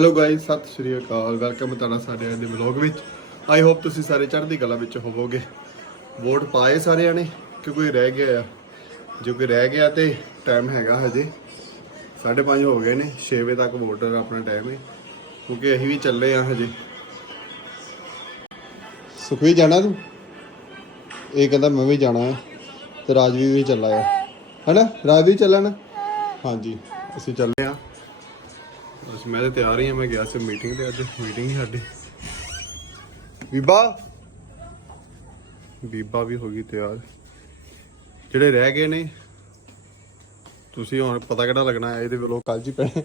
Hello guys ਸਤਿ ਸ਼੍ਰੀ ਅਕਾਲ। Welcome ਤੁਹਾਡਾ ਸਾਰਿਆਂ ਦੇ ਵਲੌਗ ਵਿੱਚ। ਆਈ ਹੋਪ ਤੁਸੀਂ ਸਾਰੇ ਚੜ੍ਹਦੀ ਕਲਾ ਵਿੱਚ ਹੋਵੋਗੇ। ਵੋਟ ਪਾਏ ਸਾਰਿਆਂ ਨੇ ਕਿ ਕੋਈ ਰਹਿ ਗਿਆ ਆ। ਜੋ ਕੋਈ ਰਹਿ ਗਿਆ ਤੇ ਟਾਈਮ ਹੈਗਾ ਹਜੇ। 5:30 ਹੋ ਗਏ ਨੇ 6 ਵਜੇ ਤੱਕ ਵੋਟ ਆਪਣਾ ਟਾਈਮ ਹੈ ਕਿਉਂਕਿ ਅਸੀਂ ਵੀ ਚੱਲੇ ਆ ਹਜੇ। ਸੁਖਵੀ ਜਾਣਾ ਤੂੰ? ਇਹ ਕਹਿੰਦਾ ਮੈਂ ਵੀ ਜਾਣਾ ਹੈ ਤੇ ਰਾਜਵੀ ਵੀ ਚੱਲਾ ਆ। ਹੈਨਾ? ਰਾਜਵੀ ਚੱਲਣਾ? ਹਾਂਜੀ, ਅਸੀਂ ਚੱਲੇ ਆ। ਬਸ ਮੈਂ ਤਾਂ ਤਿਆਰ ਹੀ ਆ ਮੈਂ ਗਿਆ ਸੀ ਮੀਟਿੰਗ ਤੇ ਅੱਜ। ਮੀਟਿੰਗ ਹੀ ਸਾਡੀ। ਬੀਬਾ? ਬੀਬਾ ਵੀ ਹੋ ਗਈ ਤਿਆਰ। ਜਿਹੜੇ ਰਹਿ ਗਏ ਨੇ ਤੁਸੀਂ ਹੁਣ ਪਤਾ ਕਿਹੜਾ ਲੱਗਣਾ ਹੈ ਇਹਦੇ ਵੱਲੋਂ ਕੱਲ ਜੀ ਪੈਣੇ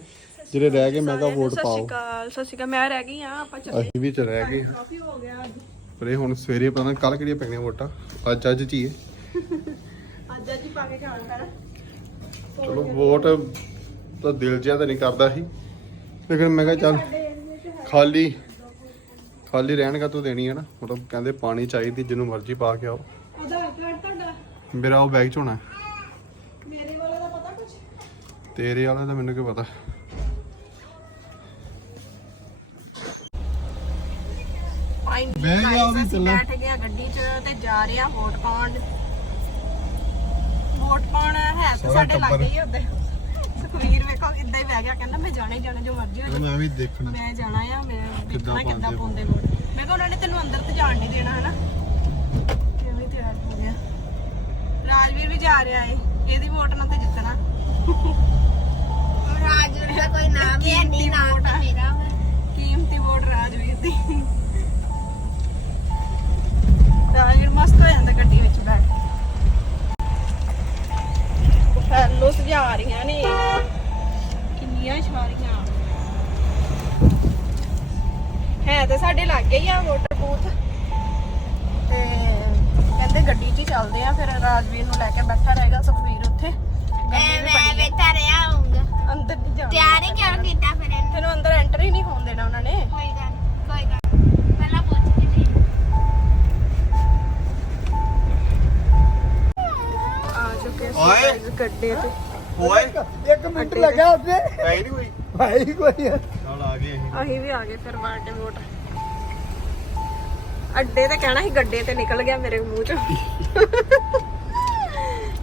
ਜਿਹੜੇ ਰਹਿ ਗਏ ਮੈਂ ਕਿਹਾ ਵੋਟ ਸਤਿ ਪਾਓ। ਸ਼੍ਰੀ ਅਕਾਲ ਸਤਿ ਸ਼੍ਰੀ ਅਕਾਲ ਮੈਂ ਰਹਿ ਗਈ ਆ ਆਪਾਂ ਚੱਲੇ ਅਸੀਂ ਵੀ ਚ ਰਹਿ ਗਏ ਹਾਂ। ਕਾਫੀ ਹੋ ਗਿਆ ਅੱਜ ਪਰ ਇਹ ਹੁਣ ਸਵੇਰੇ ਪਤਾ ਨਹੀਂ ਕੱਲ ਕਿਹੜੀਆਂ ਪੈਣੀਆਂ ਵੋਟਾਂ? ਅੱਜ ਅੱਜ ਚ ਹੀ ਹੈ। ਅੱਜ ਅੱਜ ਹੀ ਪਾ ਕੇ ਖਾਣ ਪੈਣਾ। ਚਲੋ ਵੋਟ ਤਾਂ ਦਿਲ ਜਿਆ ਤਾਂ ਨਹੀਂ ਕਰਦਾ ਸੀ। ਲੇਕਿਨ ਮੈਂ ਕਿਹਾ ਚੱਲ ਖਾਲੀ ਖਾਲੀ ਰਹਿਣ ਕਾ ਤੂੰ ਦੇਣੀ ਹੈ ਨਾ? ਮਤਲਬ ਕਹਿੰਦੇ ਪਾਣੀ ਚਾਹੀਦੀ ਜਿਹਨੂੰ ਮਰਜ਼ੀ ਪਾ ਕੇ ਆਓ। ਆਧਾਰ ਕਾਰਡ ਤੁਹਾਡਾ? ਮੇਰਾ ਉਹ ਬੈਗ ਚ ਹੋਣਾ। ਮੇਰੇ ਵਾਲੇ ਦਾ ਪਤਾ ਕੁਝ ਤੇਰੇ ਵਾਲਾ ਤਾਂ ਮੈਨੂੰ ਕੀ ਪਤਾ? ਬਹਿ ਗਿਆ ਵੀ ਚੱਲਾਂ। ਬੈਠ ਗਿਆ ਗੱਡੀ 'ਚ ਤੇ ਜਾ ਰਿਹਾ ਵੋਟ ਪਾਉਣ। ਵੋਟ ਪਾਉਣ ਹੈ ਸਾਡੇ। ਲੱਗੇ ਹੀ ਉਹਦੇ ਸੁਖਵੀਰ ਵੇਖੋ ਇਦਾਂ ਹੀ ਬਹਿ ਗਿਆ ਕਹਿੰਦਾ ਮੈਂ ਜਾਣਾ ਹੀ ਜਾਣਾ ਜੋ ਮਰਜ਼ੀ ਹੋ ਜਾਏ ਮੈਂ ਵੀ ਦੇਖਣਾ। ਮੈਂ ਜਾਣਾ ਆ ਮੈਂ ਕਿੱਦਾਂ ਦੇਖਣਾ ਕਿੱਦਾਂ ਪਾਉਂਦੇ ਵੋਟ ਮੈਂ ਕਿਹਾ ਉਹਨਾਂ ਨੇ ਤੈਨੂੰ ਅੰਦਰ ਤੇ ਜਾਣ ਨਹੀਂ ਦੇਣਾ ਹਨਾ? ਕਿਵੇਂ ਤਿਆਰ ਹੋ ਗਿਆ। ਰਾਜਵੀਰ ਵੀ ਜਾ ਰਿਹਾ ਏ ਇਹਦੀ ਵੋਟ ਨਾਲ ਤੇ ਜਿੱਤਣਾ। ਰਾਜਵੀਰ ਦਾ ਕੋਈ ਨਾਮ ਹੀ ਨਹੀਂ ਨਾਮ ਮੇਰਾ। ਕੀਮਤੀ ਵੋਟ ਰਾਜਵੀਰ ਦੀ। ਹੀ ਆ ਵੋਟਰ ਬੂਥ ਤੇ ਕਹਿੰਦੇ ਗੱਡੀ 'ਚ ਹੀ ਚੱਲਦੇ ਆ ਫਿਰ ਰਾਜਵੀਰ ਨੂੰ ਲੈ ਕੇ ਬੈਠਾ ਰਹੇਗਾ ਸੁਖਵੀਰ ਉੱਥੇ। ਗੱਡੀ ਐ ਵੀ ਮੈਂ ਬੜੀ ਆ। ਬੈਠਾ ਰਿਹਾ ਹੂੰਗਾ ਅੰਦਰ ਨਹੀਂ ਜਾਣਾ। ਤਿਆਰ ਹੀ ਕਿਉਂ ਕੀਤਾ ਫਿਰ ਇਹਨੂੰ? ਤੈਨੂੰ ਅੰਦਰ ਐਂਟਰ ਹੀ ਨਹੀਂ ਹੋਣ ਦੇਣਾ ਉਹਨਾਂ ਨੇ। ਕੋਈ ਗੱਲ ਕੋਈ ਗੱਲ ਪਹਿਲਾਂ ਪੁੱਛ ਕੇ ਲਈ ਆ ਚੁੱਕੇ ਓਏ। guys ਗੱਡੇ ਤੇ। ਓਏ। ਇੱਕ ਮਿੰਟ ਲੱਗਾ ਉੱਥੇ। ਹੈ ਨਹੀਂ ਕੋਈ। ਭਾਈ ਕੋਈ ਚਲ ਆ ਗਏ ਅਸੀਂ। ਅਸੀਂ ਵੀ ਆ ਗਏ ਫਿਰ ਵਾਰਡੇ ਵੋਟ ਅੱਡੇ ਤੇ ਕਹਿਣਾ ਸੀ ਗੱਡੇ ਤੇ ਨਿਕਲ ਗਿਆ ਮੇਰੇ ਮੂੰਹ ਚੋਂ।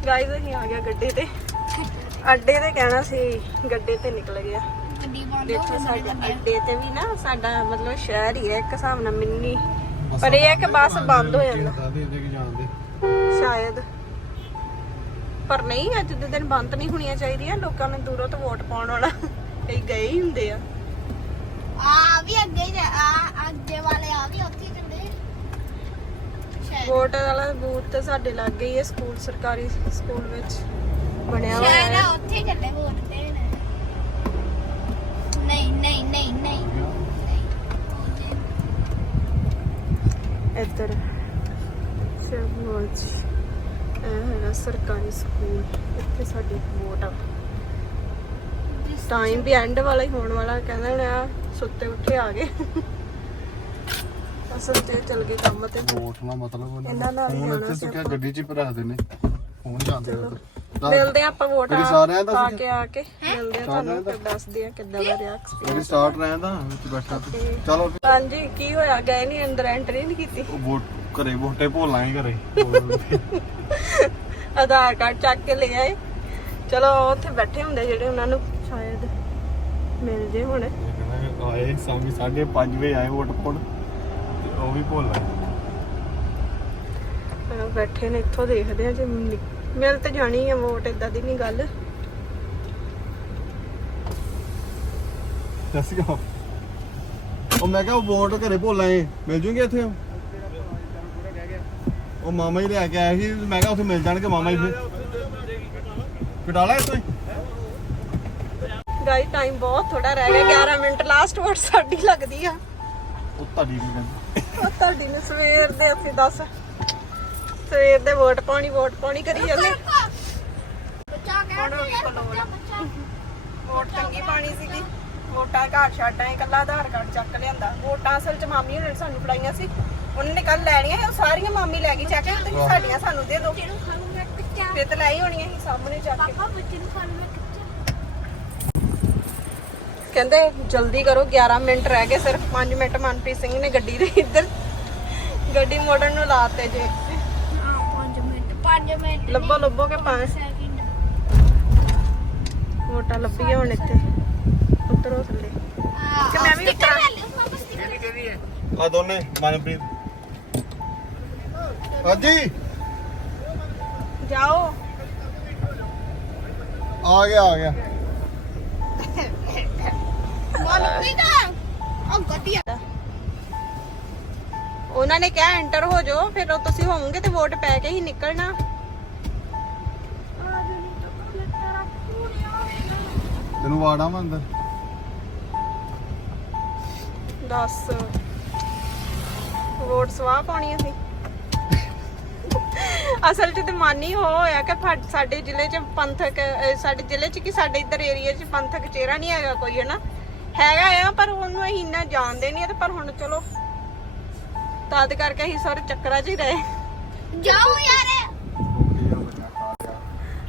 ਗਾਇਸ ਅਸੀਂ ਆ ਗਿਆ ਗੱਡੇ ਤੇ। ਅੱਡੇ ਤੇ ਕਹਿਣਾ ਸੀ ਗੱਡੇ ਤੇ ਨਿਕਲ ਗਿਆ। ਦੇਖੋ ਸਾਡੇ ਅੱਡੇ ਤੇ ਵੀ ਨਾ ਸਾਡਾ ਮਤਲਬ ਸ਼ਹਿਰ ਹੀ ਹੈ ਇੱਕ ਹਿਸਾਬ ਨਾਲ ਮਿੰਨੀ। ਪਰ ਇਹ ਹੈ ਕਿ ਬੱਸ ਬੰਦ ਹੋ ਜਾਂਦਾ। ਸ਼ਾਇਦ। ਪਰ ਨਹੀਂ ਅੱਜ ਦੇ ਦਿਨ ਬੰਦ ਨਹੀਂ ਹੋਣੀਆਂ ਚਾਹੀਦੀਆਂ। ਲੋਕਾਂ ਨੇ ਦੂਰੋਂ ਤੋਂ ਵੋਟ ਪਾਉਣ ਵਾਲਾ। ਕਈ ਗਏ ਹੀ ਹੁੰਦੇ ਆ। ਆ ਵੀ ਅੱਗੇ ਆ ਅੱਗੇ ਵਾਲੇ ਆ ਵੀ ਉੱਥੇ ਵੋਟ ਵਾਲਾ ਬੂਥ ਤੇ ਸਾਡੇ ਲਾਗੇ ਹੀ ਹੈ ਸਕੂਲ ਸਰਕਾਰੀ ਸਕੂਲ ਵਿੱਚ ਬਣਿਆ ਹੋਇਆ ਸ਼ਾਇਦ ਹੈ। ਉੱਥੇ ਚੱਲੇ ਵੋਟ ਦੇਣ ਨਹੀਂ ਨਹੀਂ ਨਹੀਂ ਨਹੀਂ। ਇੱਧਰ ਸ਼ਬਨੋਜ ਇਹ ਹੈਗਾ ਸਰਕਾਰੀ ਸਕੂਲ ਇੱਥੇ ਸਾਡੀ ਵੋਟ ਆ। ਟਾਈਮ ਵੀ ਐਂਡ ਵਾਲਾ ਹੀ ਹੋਣ ਵਾਲਾ ਕਹਿੰਦੇ ਨੇ ਆ ਸੁੱਤੇ ਉੱਠੇ ਆ ਗਏ। ਅਸਲ ਤੇ ਚੱਲ ਗਏ ਕੰਮ ਤੇ। ਵੋਟ ਨਾਲ ਮਤਲਬ ਇਹਨਾਂ ਨਾਲ ਹੀ ਫੋਨ ਇੱਥੇ ਸੀ ਤੂੰ ਕਿਹਾ ਗੱਡੀ 'ਚ ਹੀ ਭਰਾ ਦੇਣੇ ਫੋਨ ਜਾਂਦੇ ਆ ਮਿਲਦੇ ਆ ਆਪਾਂ ਵੋਟ ਤੇਰੀ ਸਾਰਿਆਂ ਦਾ ਆ ਸੀ? ਕੇ ਆ ਕੇ। ਮਿਲਦੇ ਆ ਤੁਹਾਨੂੰ ਫਿਰ ਦੱਸਦੇ ਆ ਕਿੱਦਾਂ ਦਾ ਰਿਹਾ ਮੇਰੀ ਸਟਾਰਟ ਰਹਿੰਦਾ ਵਿੱਚ ਬੈਠਾ ਤੂੰ। ਚਲੋ। ਹਾਂਜੀ ਕੀ ਹੋਇਆ? ਗਏ ਨਹੀਂ ਅੰਦਰ ਐਂਟਰੀ ਨਹੀਂ ਕੀਤੀ? ਉਹ ਵੋਟ ਘਰੇ ਵੋਟੇ ਭੋਲਾਂ ਹੀ ਘਰੇ। ਆਧਾਰ ਕਾਰਡ ਚੱਕ ਕੇ ਲੈ ਆਏ। ਚਲੋ ਉੱਥੇ ਬੈਠੇ ਹੁੰਦੇ ਜਿਹੜੇ ਉਹਨਾਂ ਨੂੰ ਸ਼ਾਇਦ ਮਿਲ ਜੇ ਹੁਣ। ਆਏ ਸ਼ਾਮੀ 5:30 ਵਜੇ ਆਏ ਵੋਟ ਪਾਉਣ। ਉਹ ਵੀ ਭੋਲਾਂ ਅਹ ਬੈਠੇ ਨੇ ਇੱਥੋਂ ਦੇਖਦੇ ਆ ਜੇ ਮਿਲ ਤੇ ਜਾਣੀ ਆ ਵੋਟ ਇਦਾਂ ਦੀ ਨਹੀਂ ਗੱਲ। ਦੱਸ ਗਾ ਉਹ ਮੈਂ ਕਿਹਾ ਉਹ ਵੋਟ ਘਰੇ ਭੋਲਾਂ ਏ ਮਿਲ ਜੂਗੇ ਇੱਥੇ? ਉਹ ਮਾਮਾ ਹੀ ਲੈ ਕੇ ਆਇਆ ਸੀ ਮੈਂ ਕਿਹਾ ਉੱਥੇ ਮਿਲ ਜਾਣਗੇ ਮਾਮਾ ਹੀ ਫਿਰ ਕਟਾਲਾ ਇੱਥੇ ਗਾਈ ਟਾਈਮ ਬਹੁਤ ਥੋੜਾ ਰਹਿ ਗਿਆ 11 ਮਿੰਟ ਲਾਸਟ ਵੋਟ ਸਾਡੀ ਲੱਗਦੀ ਆ। ਉਹ ਤੁਹਾਡੀ ਵੀ ਕਹਿੰਦੀ। ਉਹ ਤੁਹਾਡੀ ਨੇ ਸਵੇਰ ਦੇ ਅਸੀਂ ਦੱਸ। ਸਵੇਰ ਦੇ ਵੋਟ ਪਾਣੀ ਵੋਟ ਪਾਣੀ ਕਰੀ ਜਾਂਦੇ। ਬੱਚਾ ਹੁਣ ਕਲੋਲ ਵੋਟ ਚੰਗੀ ਪਾਣੀ ਸੀਗੀ। ਵੋਟਾਂ ਘਰ ਛੱਡਾਂ ਇਕੱਲਾ ਆਧਾਰ ਕਾਰਡ ਚੱਕ ਲਿਆਂਦਾ। ਵੋਟਾਂ ਅਸਲ ਚ ਮਾਮੀ ਹੋਣੇ ਨੇ ਸਾਨੂੰ ਫੜਾਈਆਂ ਸੀ। ਉਹਨਾਂ ਨੇ ਕੱਲ ਲੈਣੀਆਂ ਸੀ ਉਹ ਸਾਰੀਆਂ ਮਾਮੀ ਲੈ ਗਈ। ਚੱਕ ਕੇ ਤੁਸੀਂ ਸਾਡੀਆਂ ਸਾਨੂੰ ਦੇ ਦਿਓ। ਤੇ ਤਲਾਈ ਹੋਣੀਆਂ ਸੀ ਸਾਹਮਣੇ ਚੱਕ ਕੇ। ਪਾਪਾ ਬੱਚੇ ਨੂੰ ਖਾਣੂ ਮੈਂ ਕੱਚਾ ਕਹਿੰਦੇ ਜਲਦੀ ਕਰੋ 11 ਮਿੰਟ ਰਹਿ ਗਏ ਸਿਰਫ। 5 ਮਿੰਟ ਮਨਪ੍ਰੀਤ ਸਿੰਘ ਨੇ ਗੱਡੀ ਦੇ ਇੱਧਰ ਗੱਡੀ ਮੋੜਨ ਨੂੰ ਲਾਤੇ ਜੇ। ਹਾਂ 5 ਮਿੰਟ 5 ਮਿੰਟ ਲੱਭੋ ਲੱਭੋ ਕੇ 5 ਸੈਕਿੰਡ ਵੋਟਾਂ ਲੱਭੀਆਂ ਹੁਣ ਇੱਥੇ। ਉਤਰੋ ਥੱਲੇ। ਕਿ ਮੈਂ ਵੀ ਉਤਰਾਂ? ਆ ਦੋਨੇ ਮਨਪ੍ਰੀਤ। ਹਾਂਜੀ। ਜਾਓ। ਆ ਗਿਆ ਆ ਗਿਆ। ਉਹਨਾਂ ਨੇ ਕਿਹਾ ਐਂਟਰ ਹੋ ਜਾਓ ਫਿਰ ਉਹ ਤੁਸੀਂ ਹੋਵੋਗੇ ਤੇ ਵੋਟ ਪੈ ਕੇ ਹੀ ਨਿਕਲਣਾ। ਤੈਨੂੰ ਵਾੜਾ ਮੈਂ ਅੰਦਰ? ਦੱਸ। ਵੋਟ ਸਵਾਹ ਪਾਉਣੀ ਅਸੀਂ। ਅਸਲ 'ਚ ਤੇ ਮਨ ਹੀ ਹੋ ਹੋਇਆ ਕਿ ਸਾਡੇ ਜ਼ਿਲ੍ਹੇ 'ਚ ਪੰਥਕ ਸਾਡੇ ਜ਼ਿਲ੍ਹੇ 'ਚ ਕਿ ਸਾਡੇ ਇੱਧਰ ਏਰੀਆ 'ਚ ਪੰਥਕ ਚਿਹਰਾ ਨਹੀਂ ਹੈਗਾ ਕੋਈ ਹਨਾ? ਹੈਗਾ ਆ ਪਰ ਉਹਨੂੰ ਅਸੀਂ ਇੰਨਾ ਜਾਣਦੇ ਨਹੀਂ ਤੇ ਪਰ ਹੁਣ ਚਲੋ ਤਦ ਕਰਕੇ ਅਸੀਂ ਸਾਰੇ ਚੱਕਰਾਂ 'ਚ ਹੀ ਰਹੇ। ਜਾਓ ਯਾਰ।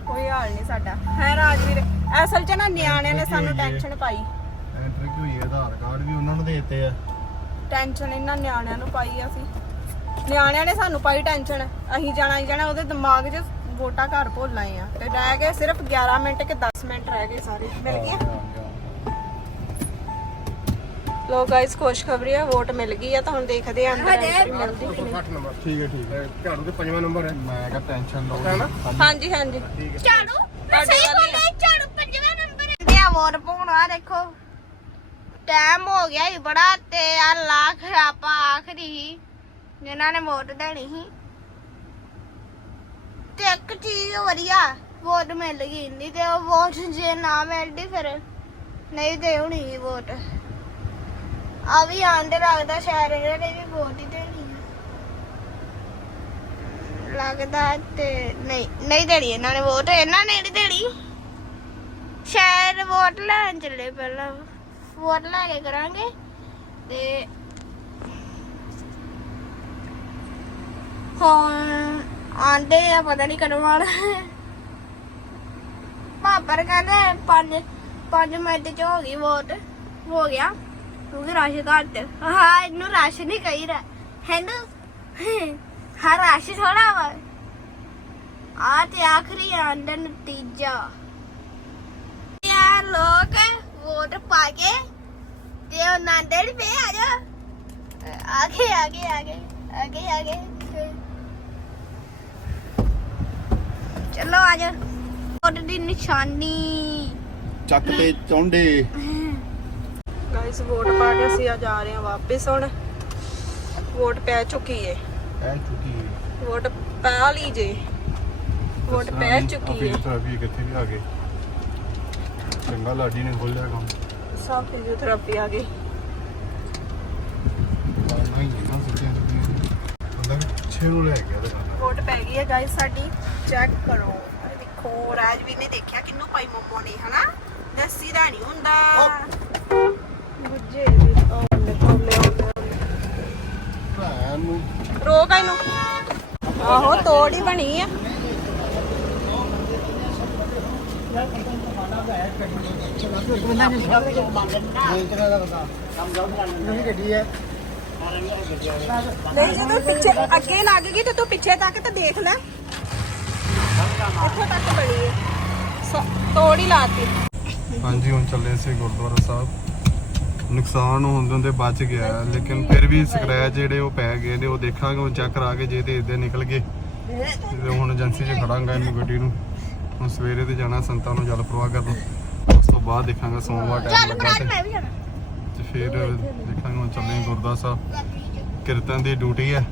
ਕੋਈ ਹਾਲ ਨਹੀਂ ਸਾਡਾ। ਹੈ ਰਾਜਵੀਰ ਅਸਲ 'ਚ ਨਾ ਨਿਆਣਿਆਂ ਨੇ ਸਾਨੂੰ ਟੈਨਸ਼ਨ ਪਾਈ। ਐਂਟਰੀ ਕੀ ਹੋਈ ਹੈ ਆਧਾਰ ਕਾਰਡ ਵੀ ਉਹਨਾਂ ਨੂੰ ਦੇ ਦਿੱਤੇ ਆ। ਟੈਨਸ਼ਨ ਇਹਨਾਂ ਨਿਆਣਿਆਂ ਨੂੰ ਪਾਈ ਆ ਅਸੀਂ। ਨਿਆਣਿਆਂ ਨੇ ਸਾਨੂੰ ਪਾਈ ਟੈਨਸ਼ਨ ਅਸੀਂ ਜਾਣਾ ਹੀ ਜਾਣਾ ਉਹਦੇ ਦਿਮਾਗ 'ਚ ਵੋਟਾਂ ਘਰ ਭੁੱਲ ਆਏ ਆ। ਤੇ ਰਹਿ ਗਏ ਸਿਰਫ 11 ਮਿੰਟ ਕਿ 10 ਮਿੰਟ ਰਹਿ ਗਏ ਸਾਰੇ। ਮਿਲ ਗਏ ਲੋ ਗਾਇਸ ਖੁਸ਼ਖਬਰੀ ਆ ਵੋਟ ਮਿਲ ਗਈ ਆ ਤਾਂ ਹੁਣ ਦੇਖਦੇ ਆ ਅੰਦਰ ਐਂਟਰੀ ਮਿਲਦੀ ਕਿ ਨਹੀਂ। ਠੀਕ ਹੈ ਠੀਕ ਹੈ। ਝਾੜੂ ਤੇ ਪੰਜਵਾਂ ਨੰਬਰ ਹੈ। ਮੈਂ ਕਿਹਾ ਟੈਨਸ਼ਨ ਲਓ ਹਾਂਜੀ ਹਾਂਜੀ। ਝਾੜੂ? ਮੈਂ ਤੁਹਾਡੇ ਸਹੀ ਵੱਲ ਹੀ ਬੋਲਿਆ ਝਾੜੂ ਪੰਜਵਾਂ ਨੰਬਰ ਤੇ ਆ ਵੋਟ ਪਾਉਣਾ ਦੇਖੋ। ਟਾਈਮ ਹੋ ਗਿਆ ਹੀ ਬੜਾ ਤੇ ਆ ਲੱਖ ਆਪਾਂ ਆਖਰੀ ਹੀ ਜਿਨ੍ਹਾਂ ਨੇ ਵੋਟ ਦੇਣੀ ਸੀ। ਤੇ ਇੱਕ ਚੀਜ਼ ਵਧੀਆ ਵੋਟ ਮਿਲ ਗਈ ਨਹੀਂ ਤੇ ਉਹ ਵੋਟ ਜੇ ਨਾ ਮਿਲਦੀ ਫਿਰ ਨਹੀਂ ਦੇ ਹੋਣੀ ਸੀ ਵੋਟ ਆ ਵੀ ਆਂਦੇ ਲੱਗਦਾ ਸ਼ਹਿਰ ਇਹਨਾਂ ਨੇ ਵੀ ਵੋਟ ਹੀ ਦੇਣੀ ਆ। ਲੱਗਦਾ ਤੇ ਨਹੀਂ ਨਹੀਂ ਦੇਣੀ ਇਹਨਾਂ ਨੇ ਵੋਟ, ਇਹਨਾਂ ਨੇ ਨਹੀਂ ਦੇਣੀ। ਸ਼ਹਿਰ ਵੋਟ ਲੈਣ ਚੱਲੇ ਪਹਿਲਾਂ। ਵੋਟ ਲੈ ਕੇ ਕਰਾਂਗੇ ਤੇ ਹੁਣ ਆਂਦੇ ਆ, ਪਤਾ ਨਹੀਂ ਕਦੋਂ ਆਣਾ ਪਾਪਰ ਕਹਿੰਦੇ ਪੰਜ ਪੰਜ ਮਿੰਟ ਚ ਹੋ ਗਈ ਵੋਟ, ਹੋ ਗਿਆ। ਕਿਉਂਕਿ ਰਸ਼ ਘੱਟ ਹਾਂ, ਇਹਨੂੰ ਰਸ਼ ਨਹੀਂ ਕਹੀਦਾ ਹੈਨੂੰ ਹਾਂ, ਰਸ਼ ਥੋੜਾ ਵਾ। ਆ ਤੇ ਆਖਰੀ ਆਂਦਾ ਨਤੀਜਾ। ਯਾਰ ਲੋਕ ਵੋਟ ਪਾ ਕੇ ਤੇ ਉਹ ਨਾਂਦੜ ਪੇ ਆ ਜਾ ਆਗੇ ਆਗੇ ਆਗੇ ਆਗੇ ਆਗੇ ਚਲੋ ਆ ਜਾ। ਵੋਟ ਦੀ ਨਿਸ਼ਾਨੀ। ਚੱਕ ਤੇ ਚੌਂਡੇ। ਗਾਇਸ ਵੋਟ ਪਾ ਕੇ ਅਸੀਂ ਆ ਜਾ ਰਹੇ ਹਾਂ ਵਾਪਸ ਹੁਣ। ਵੋਟ ਪੈ ਚੁੱਕੀ ਏ। ਐ ਚੁੱਕੀ ਹੈ ਵੋਟ ਪਾ ਲਈ ਜੇ। ਵੋਟ ਪੈ ਚੁੱਕੀ ਏ। ਤਾਂ ਵੀ ਕਿੱਥੇ ਵੀ ਆ ਗਏ। ਚੰਗਾ ਲਾਡੀ ਨੇ ਖੋਲਿਆ ਕੰਮ। ਸਭ ਫਿਜ਼ੀਓਥੈਰੇਪੀ ਆ ਤੇ ਵੋਟ ਪੈ ਗਈ ਹੈ ਗਾਇਸ ਸਾਡੀ। ਚੈੱਕ ਕਰੋ। ਅਰੇ ਦੇਖੋ ਰਾਜਵੀਰ ਨੇ ਦੇਖਿਆ ਕਿੰਨੂੰ ਪਾਈ ਮੰਮੋ ਨੇ ਹਨਾ? ਦੱਸੀ ਦਾ ਨਹੀਂ ਹੁੰਦਾ। ਗੁੱਜੇ ਵੀ ਉਹ ਦੇਖੋ ਲੈ ਭੈਣ ਨੂੰ। ਰੋਕ ਇਹਨੂੰ। ਆਹੋ ਤੋੜ ਹੀ ਬਣੀ ਆ। ਨਹੀਂ ਜਦੋਂ ਪਿੱਛੇ ਅੱਗੇ ਲੱਗ ਗਈ ਤੇ ਤੂੰ ਪਿੱਛੇ ਤੱਕ ਤੇ ਦੇਖ ਲੈ। ਇੱਥੋਂ ਤੱਕ ਬਣੀ ਹੈ ਤੋੜ ਹੀ ਲਾਤੀ। ਹਾਂਜੀ ਹੁਣ ਚੱਲੇ ਸੀ ਗੁਰਦੁਆਰਾ ਸਾਹਿਬ। ਨੁਕਸਾਨ ਹੋਣ ਦੇ ਹੁੰਦੇ ਬਚ ਗਿਆ ਲੇਕਿਨ ਫਿਰ ਵੀ ਸਕ੍ਰੈਚ ਜਿਹੜੇ ਉਹ ਪੈ ਗਏ ਨੇ ਉਹ ਦੇਖਾਂਗੇ ਚੈੱਕ ਕਰਾ ਕੇ ਜੇ ਤੇ ਇਦਾਂ ਨਿਕਲ ਗਏ। ਤੇ ਹੁਣ ਏਜੰਸੀ 'ਚ ਖੜਾਂਗਾ ਇਹਨੂੰ ਗੱਡੀ ਨੂੰ। ਹੁਣ ਸਵੇਰੇ ਤੇ ਜਾਣਾ ਸੰਤਾਂ ਨੂੰ ਜਲ ਪ੍ਰਵਾਹ ਕਰਨ। ਉਸ ਤੋਂ ਬਾਅਦ ਦੇਖਾਂਗਾ ਸੋਮਵਾਰ ਟਾਈਮ ਚੱਲ ਲੱਗਾ ਤੇ ਮੈਂ ਵੀ ਜਾਣਾ। ਤੇ। ਫਿਰ ਦੇਖਾਂਗੇ ਹੁਣ ਚੱਲੇ ਹਾਂ ਗੁਰਦੁਆਰਾ ਸਾਹਿਬ। ਕੀਰਤਨ ਦੀ ਡਿਊਟੀ ਹੈ।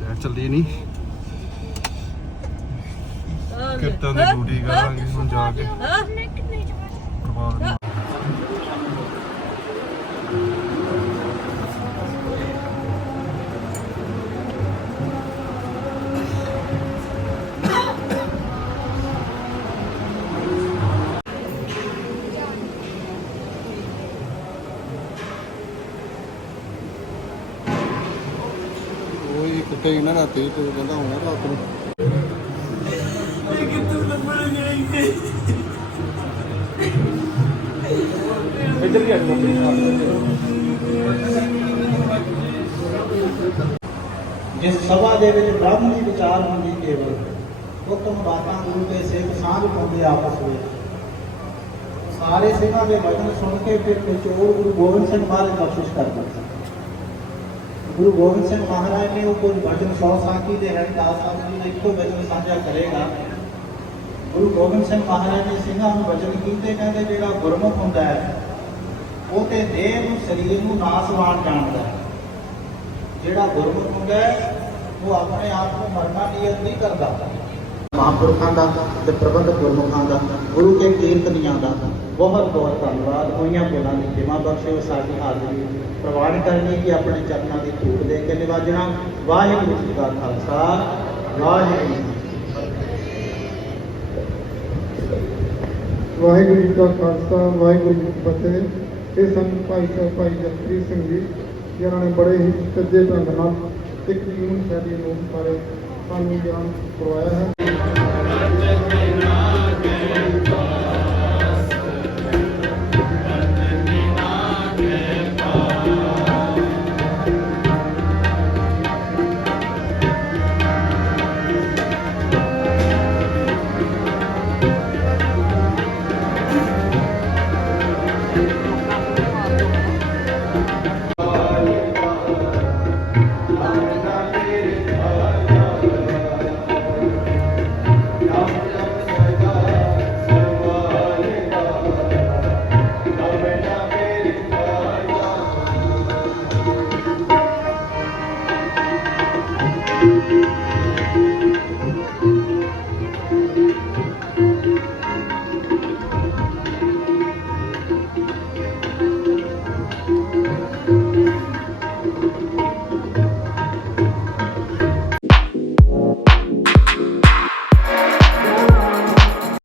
ਲੈ ਚੱਲੀ ਨਹੀਂ ਕੀਰਤਨ ਦੀ ਡਿਊਟੀ ਕਰਾਂਗੇ ਹੁਣ ਜਾ ਕੇ। ਪ੍ਰਭਾਤ ਕੁੱਤੇ ਇਹਨਾਂ ਰਾਤੀ ਤੇ ਕਹਿੰਦਾ ਹੋਣਾ ਰਾਤ ਨੂੰ। ਜਿਸ ਸਭਾ ਦੇ ਵਿੱਚ ਬ੍ਰਹਮ ਦੀ ਵਿਚਾਰ ਹੁੰਦੀ ਕੇਵਲ ਹੁਕਮ ਬਾਤਾਂ ਗੁਰੂ ਦੇ ਸਿੱਖ ਸਾਂਝ ਪਾਉਂਦੇ ਆਪਸ ਵਿੱਚ। ਸਾਰੇ ਸਿੰਘਾਂ ਦੇ ਵਚਨ ਸੁਣ ਕੇ ਫਿਰ ਨਿਚੋੜ ਗੁਰੂ ਗੋਬਿੰਦ ਸਿੰਘ ਮਹਾਰਾਜ ਬਖਸ਼ਿਸ਼ ਕਰਦੇ ਗੁਰੂ ਗੋਬਿੰਦ ਸਿੰਘ ਮਹਾਰਾਜ ਨੇ ਉਹ ਕੋਈ ਵਚਨ ਸੌ ਸਾਖੀ ਦੇ ਹੈ ਦਾਸ ਸਾਹਿਬ ਜੀ ਨੇ ਇੱਕੋ ਵਚਨ ਸਾਂਝਾ ਕਰੇਗਾ। ਗੁਰੂ ਗੋਬਿੰਦ ਸਿੰਘ ਮਹਾਰਾਜ ਨੇ ਸਿੰਘਾਂ ਨੂੰ ਵਚਨ ਕੀਤੇ, ਕਹਿੰਦੇ ਜਿਹੜਾ ਗੁਰਮੁਖ ਹੁੰਦਾ ਹੈ, ਉਹ ਤੇ ਦੇਹ ਨੂੰ, ਸਰੀਰ ਨੂੰ ਨਾਸਵਾਨ ਜਾਣਦਾ ਹੈ। ਜਿਹੜਾ ਗੁਰਮੁਖ ਹੁੰਦਾ ਹੈ, ਉਹ ਆਪਣੇ ਆਪ ਨੂੰ ਮਰਨਾ ਨਿਯਤ ਨਹੀਂ ਕਰਦਾ। ਮਹਾਂਪੁਰਖਾਂ ਦਾ ਤੇ ਪ੍ਰਬੰਧਕ ਗੁਰਮੁਖਾਂ ਦਾ, ਗੁਰੂ ਕੇ ਕੀਰਤਨੀਆਂ ਦਾ ਬਹੁਤ ਬਹੁਤ ਧੰਨਵਾਦ। ਹੋਈਆਂ ਕੋਲਾਂ ਦੀ ਖਿਮਾ ਬਖਸ਼ਿਓ। ਸਾਡੀ ਹਾਜ਼ਰੀ ਪ੍ਰਵਾਨ ਕਰਨੀ ਕਿ ਆਪਣੇ ਚਰਨਾਂ ਦੀ ਧੂੜ ਦੇ ਕੇ ਨਿਵਾਜਣਾ। ਵਾਹਿਗੁਰੂ ਜੀ ਦਾ ਖਾਲਸਾ। ਵਾਹਿਗੁਰੂ ਜੀ ਵਾਹਿਗੁਰੂ ਜੀ ਕਾ ਖਾਲਸਾ, ਵਾਹਿਗੁਰੂ ਜੀ ਕੀ ਫਤਿਹ। ਇਹ ਸੰਤ ਭਾਈ ਸਾਹਿਬ, ਭਾਈ ਜਸਪ੍ਰੀਤ ਸਿੰਘ ਜੀ, ਜਿਨ੍ਹਾਂ ਨੇ ਬੜੇ ਹੀ ਸੱਜੇ ਢੰਗ ਨਾਲ ਇੱਕ ਜੀਵਨ ਸ਼ੈਲੀ ਨੂੰ ਬਾਰੇ ਸਾਨੂੰ ਗਿਆਨ ਕਰਵਾਇਆ ਹੈ।